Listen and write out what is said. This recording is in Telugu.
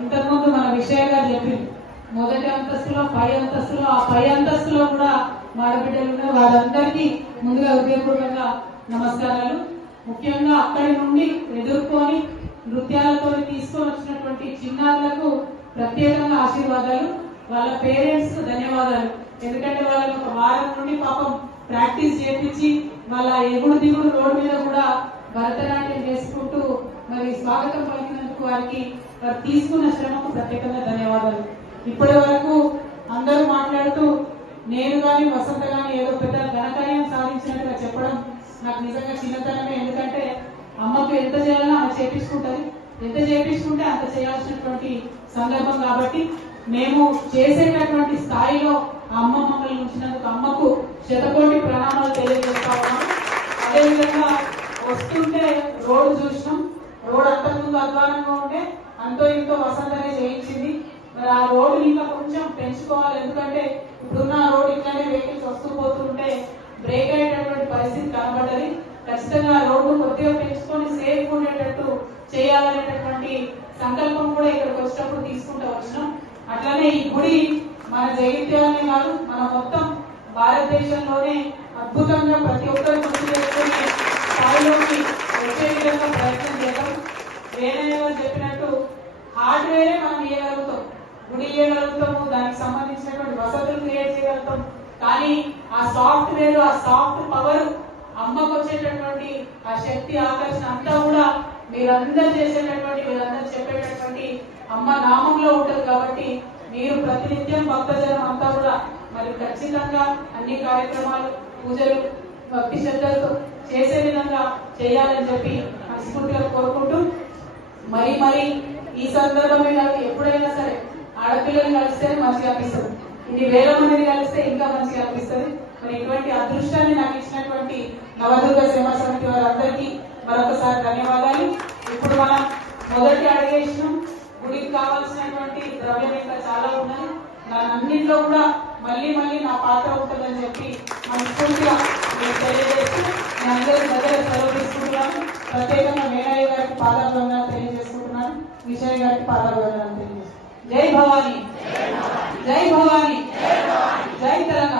ఇంతకుముందు మన విషయ గారు చెప్పింది మొదటి అంతస్తులో పై అంతస్తులో ఆ పై అంతస్తులో కూడా ఆడబిడ్డలు ఉన్నారు. వాళ్ళందరికీ ముందుగా హృదయపూర్వకంగా నమస్కారాలు. ముఖ్యంగా అక్కడి నుండి ఎదుర్కొని నృత్యాలతో తీసుకొని వచ్చినటువంటి చిన్నారులకు ప్రత్యేకంగా ఆశీర్వాదాలు. వాళ్ళ పేరెంట్స్ ధన్యవాదాలు. ఎందుకంటే వాళ్ళని ఒక వారం నుండి పాపం ప్రాక్టీస్ చేయించి వాళ్ళ ఎగుడు దిగుడు రోడ్డు మీద కూడా భరతనాట్యం చేసుకుంటూ మరి స్వాగతం పలికినందుకు వారికి వారు తీసుకున్న శ్రమకు ప్రత్యేకంగా ధన్యవాదాలు. ఇప్పటి వరకు అందరూ మాట్లాడుతూ నేను కానీ వసంత కానీ ఏదో పెద్ద ఘనకార్యం సాధించినట్టుగా చెప్పడం నాకు నిజంగా చిన్నతనమే. ఎందుకంటే అమ్మకు ఎంత చేయాలన్నా అమ్మ చేపించుకుంటది, ఎంత చేపించుకుంటే అంత చేయాల్సినటువంటి సందర్భం. కాబట్టి మేము చేసేటటువంటి స్థాయిలో అమ్మ మమ్మల్ని ఉంచినందుకు అమ్మకు శతకోటి ప్రణామాలు తెలియజేస్తా ఉన్నాము. అదేవిధంగా వస్తుంటే రోడ్డు చూసినాం. రోడ్ అంతకుముందు అధ్వానంగా ఉంటే అంతో ఇంతో వసంతనే చేయించింది. మరి ఆ రోడ్డు ఇంకా కొంచెం పెంచుకోవాలి. ఎందుకంటే ఇప్పుడున్న రోడ్ ఇట్లానే వెహికల్స్ వస్తూ పోతుంటే బ్రేక్ అయ్యేటటువంటి పరిస్థితి కనబడ్డది. ఖచ్చితంగా రోడ్డు కొద్దిగా పెంచుకొని సేఫ్ ఉండేటట్టు చేయాలనేటటువంటి సంకల్పం కూడా ఇక్కడికి వచ్చినప్పుడు తీసుకుంటూ వచ్చినాం. అట్లానే ఈ గుడి మన జగిత్యాలనే కాదు మన మొత్తం భారతదేశంలోనే అద్భుతంగా ప్రతి ఒక్కరు గుర్తు చేసుకునే స్థాయిలోకి వచ్చే విధంగా ప్రయత్నం చేద్దాం. వేరే చెప్పినట్టు హార్డ్వేరే మనం ఇవ్వగలుగుతాం, గుడి ఇవ్వగలుగుతాము, దానికి సంబంధించినటువంటి వసతులు క్రియేట్ చేయగలుగుతాం. కానీ ఆ సాఫ్ట్వేర్ ఆ సాఫ్ట్ పవర్ అమ్మకు వచ్చేటటువంటి ఆ శక్తి ఆకర్షణ అంతా కూడా మీరందరూ చేసేటటువంటి మీరందరూ చెప్పేటటువంటి అమ్మ నామంలో ఉంటుంది. కాబట్టి మీరు ప్రతినిత్యం భక్తజనం అంతా కూడా మరి ఖచ్చితంగా అన్ని కార్యక్రమాలు పూజలు భక్తి శ్రద్ధలతో చేసే విధంగా చేయాలని చెప్పి మనస్ఫూర్తిగా కోరుకుంటూ మరి ఈ సందర్భమే కాదు ఎప్పుడైనా సరే ఆడపిల్లలు కలిస్తే మంచిగా అనిపిస్తుంది. ఇది వేల మందిని కలిస్తే ఇంకా మంచిగా అనిపిస్తుంది. మరి ఇటువంటి అదృష్టాన్ని నాకు ఇచ్చినటువంటి నవదుర్గ సేవా సమితి వారందరికీ మరొకసారి ధన్యవాదాలు. ఇప్పుడు మనం మొదటి అడిగేసినాం. గుడికి కావాల్సినటువంటి ద్రవ్యం ఇంకా చాలా ఉన్నది. దానన్నింటిలో కూడా మళ్ళీ నా పాత్ర ఉంటుందని చెప్పి మనస్ఫూర్తిగా తెలియజేస్తూ మీ అందరి దగ్గర సెలవు తీసుకుంటున్నాను. ప్రత్యేకంగా మేనయ్య గారికి పాదాభివందనాలు తెలియజేసుకుంటున్నాను. విజయ్ గారికి పాదాభివందనాలు తెలియజేస్తున్నాను. జై భవానీ, జై భవానీ, జై తెలంగాణ.